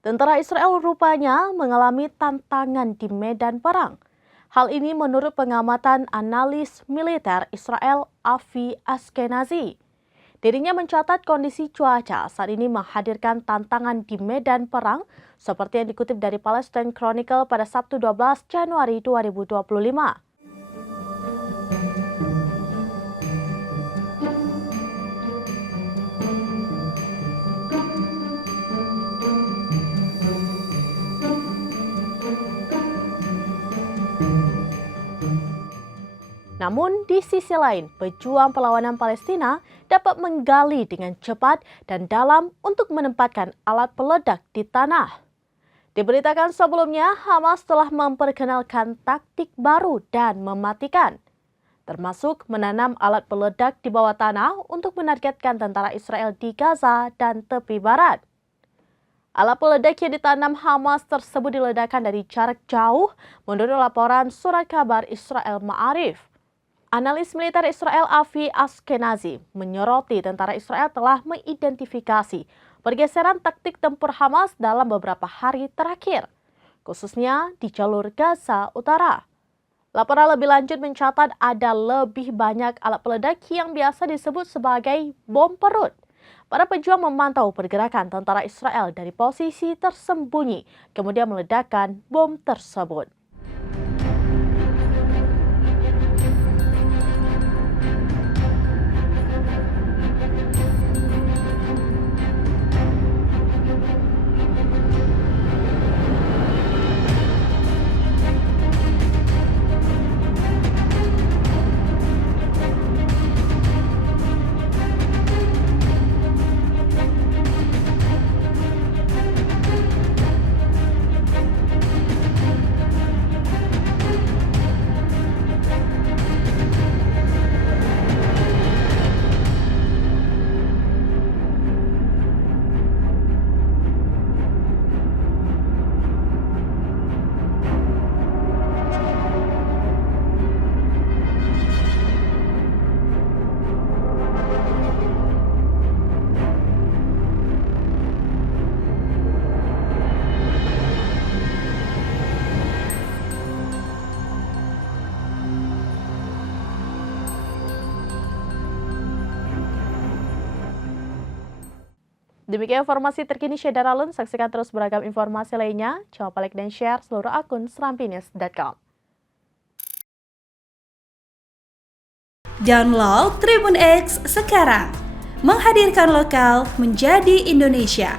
Tentara Israel rupanya mengalami tantangan di medan perang. Hal ini menurut pengamatan analis militer Israel Avi Ashkenazi. Dirinya mencatat kondisi cuaca saat ini menghadirkan tantangan di medan perang seperti yang dikutip dari Palestine Chronicle pada Sabtu 12 Januari 2025. Namun, di sisi lain, pejuang perlawanan Palestina dapat menggali dengan cepat dan dalam untuk menempatkan alat peledak di tanah. Diberitakan sebelumnya, Hamas telah memperkenalkan taktik baru dan mematikan, termasuk menanam alat peledak di bawah tanah untuk menargetkan tentara Israel di Gaza dan tepi barat. Alat peledak yang ditanam Hamas tersebut diledakkan dari jarak jauh menurut laporan surat kabar Israel Ma'arif. Analis militer Israel Avi Ashkenazi menyoroti tentara Israel telah mengidentifikasi pergeseran taktik tempur Hamas dalam beberapa hari terakhir, khususnya di jalur Gaza Utara. Laporan lebih lanjut mencatat ada lebih banyak alat peledak yang biasa disebut sebagai bom perut. Para pejuang memantau pergerakan tentara Israel dari posisi tersembunyi, kemudian meledakkan bom tersebut. Demikian informasi terkini Syedar Alun. Saksikan terus beragam informasi lainnya. Jangan lupa like dan share seluruh akun serampinews.com. Download Tribun X sekarang. Menghadirkan lokal menjadi Indonesia.